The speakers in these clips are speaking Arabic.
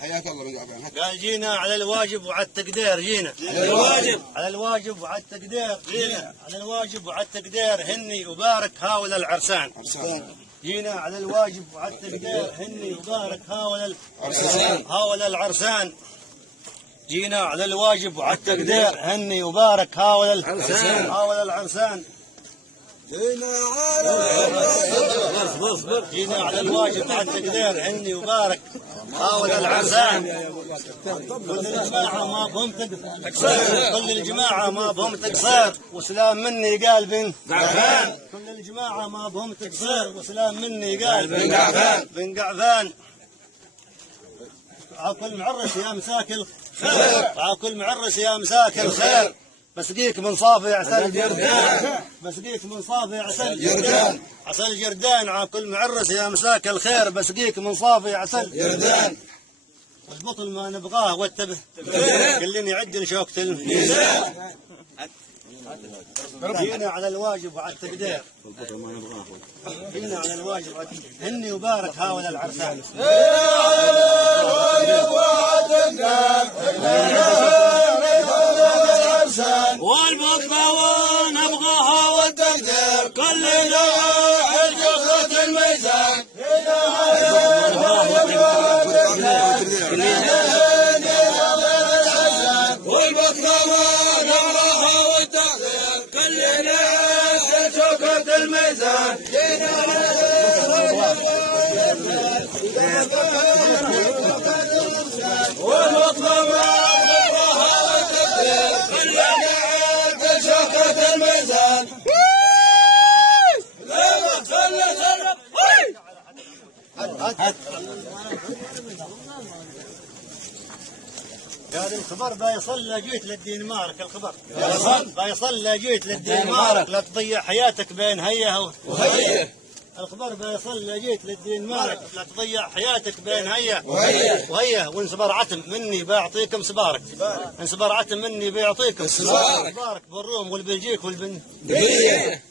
حياك الله بن جعفر. قال جينا على الواجب وعلى التقدير، جينا على الواجب وعلى التقدير، جينا على الواجب وعلى التقدير، هني وبارك هاول العرسان. جينا على الواجب وعلى التقدير، هني وبارك هاول العرسان. جينا على الواجب وعلى التقدير، هني وبارك هاول العرسان. جينا على الواجب وعلى التقدير، هني وبارك هاول العرسان. كل الجماعة ما بهم تقصير، كل الجماعة ما بهم تقصير، وسلام مني قال بن قعفان. كل الجماعة ما بهم تقصير، وسلام مني قال بن قعفان. عاكل معرس يا مساك الخير، عاكل معرس يا مساك الخير، بسقيك من صافي عسل جردان، بسقيك من صافي عسل جردان، عسل جردان. عاكل معرس يا مساك الخير، بسقيك من صافي عسل جردان. والبطل ما نبغاه واتبه كلني يعدل شوكة الميزان. جينا على الواجب وعلى التقدير، جينا على الواجب وعلى التقدير، هني وبارك هاول العرسان. والبطلة نبغاها والتقدير، كلنا الجخرة الميزان. والبطلة نبغاها والتقدير، كلنا الجخرة الميزان. والبطلة قال الخبر بيصل جيت للدنمارك، الخبر بيصل جيت للدنمارك، لا تضيع حياتك بين هيا وهيا. الخبر بيصل جيت للدنمارك، لا تضيع حياتك بين هيا وهيا. وان صبر عتم مني بيعطيكم سبارك، ان صبر عتم مني بيعطيكم سبارك بالروم والبلجيك والبندقية.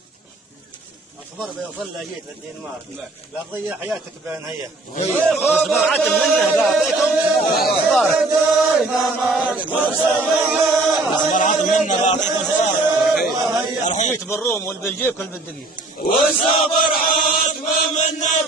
الخبر بيصل جيت للدنمارك، لا تضيع حياتك بين هيا وهيا. وان صبر عتم منه بيعطيكم سبارك. رحيت بالروم والبلجيك والبندقية. وصبر عتمة منا